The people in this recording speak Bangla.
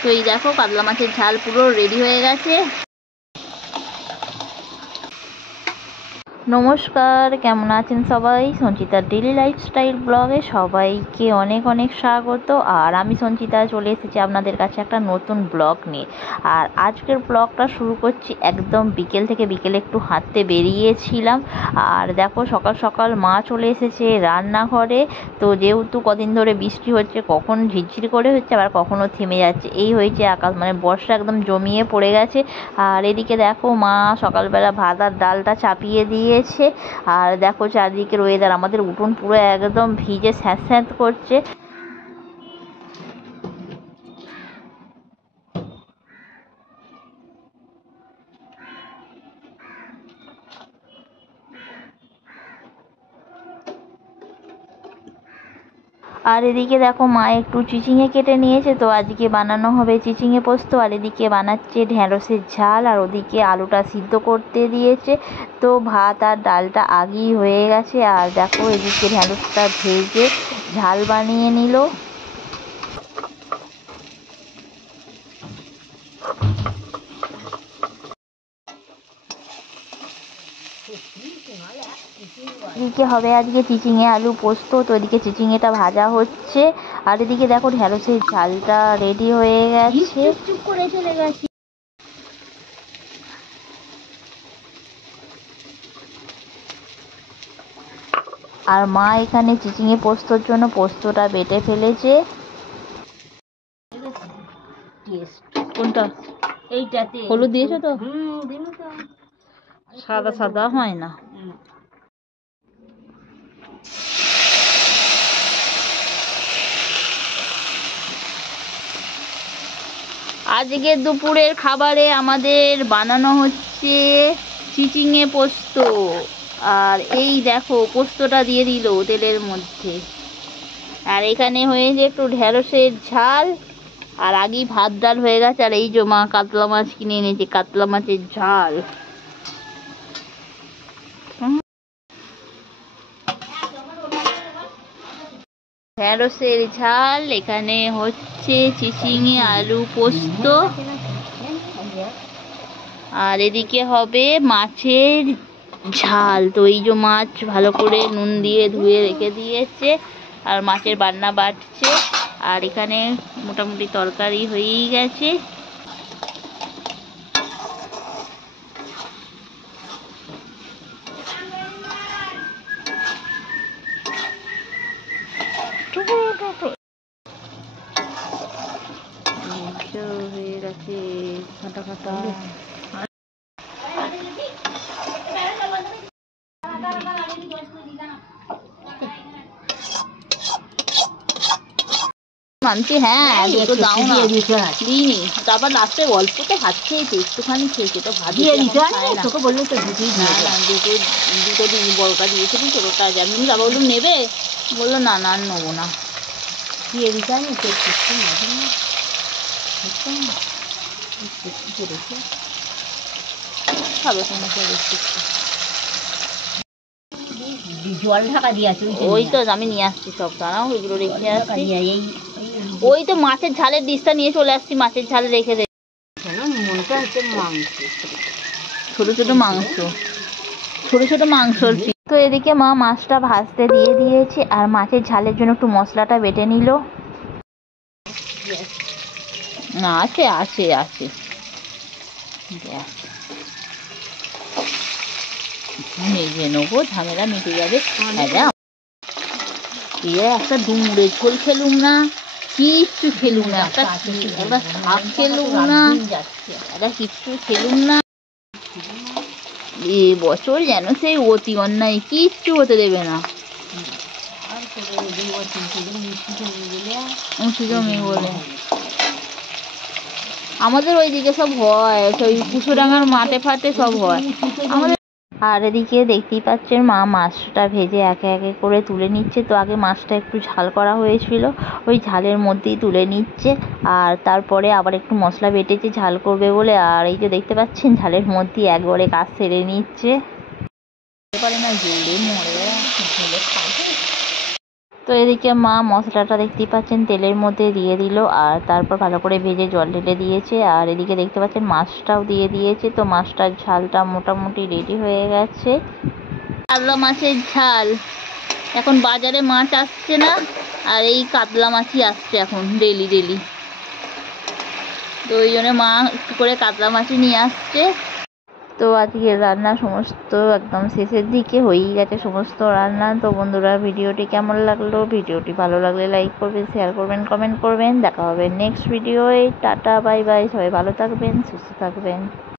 তো এই দেখো কাতলা মাছের ঝাল পুরো রেডি হয়ে গেছে। নমস্কার, কেমন আছেন সবাই? সঞ্চিতার ডেলি লাইফস্টাইল ব্লগে সবাইকে অনেক অনেক স্বাগত। আর আমি সঞ্চিতা চলে এসেছি আপনাদের কাছে একটা নতুন ব্লগ নিয়ে। আর আজকের ব্লগটা শুরু করছি একদম বিকেল থেকে। বিকেলে একটু হাঁটতে বেরিয়েছিলাম। আর দেখো সকাল সকাল মা চলে এসেছে রান্নাঘরে। তো যেহেতু কদিন ধরে বৃষ্টি হচ্ছে, কখন ঝিরঝির করে হচ্ছে আবার কখনো থেমে যাচ্ছে, এই হয়েছে আকাশ, মানে বর্ষা একদম জমিয়ে পড়ে গেছে। আর এদিকে দেখো মা সকালবেলা ভাত আর ডালটা চাপিয়ে দিয়েছে। আর দেখো চারদিকের ওয়েদার, আমাদের উঠোন পুরো একদম ভিজে স্যাঁত স্যাঁত করছে। আর এদিকে দেখো মা একটু চিচিঙে কেটে নিয়েছে, তো আজকে বানানো হবে চিচিঙে পোস্ত। আর এদিকে বানাচ্ছে ঢ্যাঁড়সের ঝাল, আর ওদিকে আলুটা সিদ্ধ করতে দিয়েছে। তো ভাত আর ডালটা আগেই হয়ে গেছে। আর দেখো এদিকে ঢ্যাঁড়সটা ভেজে ঝাল বানিয়ে নিল। এদিকে হবে আজকে চিচিঙে আলু পোস্ত। তো এদিকে চিচিঙেটা ভাজা হচ্ছে। আর এদিকে দেখো ঢ্যাঁড়সের ঝালটা রেডি হয়ে গেছে। চুপ করে চলে গেছি। আর মা এখানে চিচিঙে পোস্তর জন্য পোস্তটা বেটে ফেলেছে। কোনটা? এইটাতে হলুদ দিয়েছো তো? সাদা সাদা হয় না। আজকে দুপুরের খাবারে আমাদের বানানো হচ্ছে চিচিঙে পোস্ত। আর এই দেখো পোস্তটা দিয়ে দিল তেলের মধ্যে। আর এখানে হয়েছে একটু ঢ্যাঁড়সের ঝাল। আর আগেই ভাত ডাল হয়ে গেছে। আর এই যে মা কাতলা মাছ কিনে এনেছে, কাতলা মাছের ঝাল। ঢ্যাঁড়সের ঝাল, এখানে হচ্ছে চিচিঙে আলু পোস্ত। আর এদিকে হবে মাছের ঝাল। তো এই যে মাছ ভালো করে নুন দিয়ে ধুয়ে রেখে দিয়েছে, আর মাছের বান্না বাটছে। আর এখানে মোটামুটি তরকারি হয়েই গেছে। হয়ে গেছে খাটা খাটা। মানছি, হ্যাঁ দুটো দাও না, দিইনি। তারপর লাস্টে অল্প তো ভাত খেয়েছে, একটুখানি খেয়েছে, তো ভাত দিয়ে তোকে বললো তো না না দুটো দুটো দিন, বড়টা দিয়েছিলি ছোটোটা যেমন বাবা বললাম নেবে, বললো না না আর নেবো না, দিয়ে দিতে আমি খাবে সমস্যা দেখছি। জল ঢাকা দিয়ে আছে, ওই তো আমি নিয়ে আসছি সব, দাঁড়াও ওইগুলো রেখে আসছি। ওই তো মাছের ঝালের ডিশটা নিয়ে চলে আসছি, মাছের ঝাল রেখে দে। মনটা হচ্ছে মাংস, ছোট ছোট মাংস, ছোট ছোট মাংস। তো এদিকে মা মাছটা ভাজতে দিয়ে দিয়েছে, আর মাছের ঝালের জন্য একটু মশলাটা বেটে নিল। না আছে আছে আছে, মেজে নেবো, ঝামেলা মিটে যাবে। একটা ডুমুরে ঝোল খেলুম না, কিচ্ছু খেলুম না, একটা শাক খেলুম না, একটা কিচ্ছু খেলুম না। এ বছর যেন সেই অতি অন্যায়, কিচ্ছু হতে দেবে না। উঁচু জমি বলে আমাদের ওইদিকে সব হয়, ওই কুসুডাঙ্গার মাঠে ফাটে সব হয় আমাদের। আর এদিকে দেখতেই পাচ্ছেন মা মাছটা ভেজে একে একে করে তুলে নিচ্ছে। তো আগে মাছটা একটু ঝাল করা হয়েছিল, ওই ঝালের মধ্যেই তুলে নিচ্ছে। আর তারপরে আবার একটু মশলা বেটেছে ঝাল করবে বলে। আর এই যে দেখতে পাচ্ছেন ঝালের মধ্যেই একবারে কাজ সেরে নিচ্ছে। পারে না জলে মরে তো এদিকে মা মশলাটা দেখতেই পাচ্ছেন তেলের মধ্যে দিয়ে দিল, আর তারপর ভালো করে ভেজে জল ঢেলে দিয়েছে। আর এদিকে দেখতে পাচ্ছেন মাছটাও দিয়ে দিয়েছে। তো মাছটার ঝালটা মোটামুটি রেডি হয়ে গেছে। কাতলা মাছের ঝাল, এখন বাজারে মাছ আসছে না, আর এই কাতলা মাছই আসছে এখন ডেলি ডেলি। তো ওই জন্য মা একটু করে কাতলা মাছই নিয়ে আসছে। তো আজকে রান্না সমস্ত একদম শেষের দিকে হয়েই গেছে সমস্ত রান্না। তো বন্ধুরা, ভিডিওটি কেমন লাগলো? ভিডিওটি ভালো লাগলে লাইক করবেন, শেয়ার করবেন, কমেন্ট করবেন। দেখা হবে নেক্সট ভিডিওয়ে। Tata, bye bye. সবাই ভালো থাকবেন, সুস্থ থাকবেন।